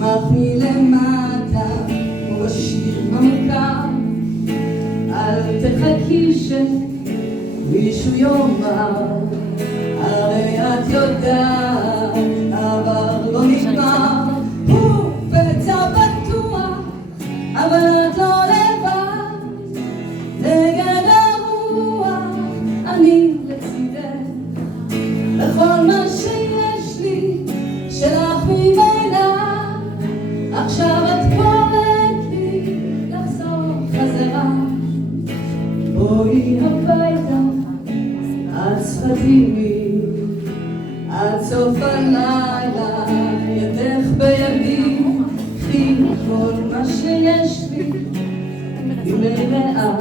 צמח מלמטה כמו שיר במקר. אל תחכי שמישהו יאמר, הרי את יודעת עבר לא נגמר. הוא פצע בטוח אבל את לא לבד, נגד הרוח אני לצידך. בכל מה שיש לי שלך ממנה, עכשיו את קוראת לי לחזור חזרה. בואי הביתה, את שפתי, עד סוף הלילה ידך בידי. קחי כל מה שיש לי ממלאה,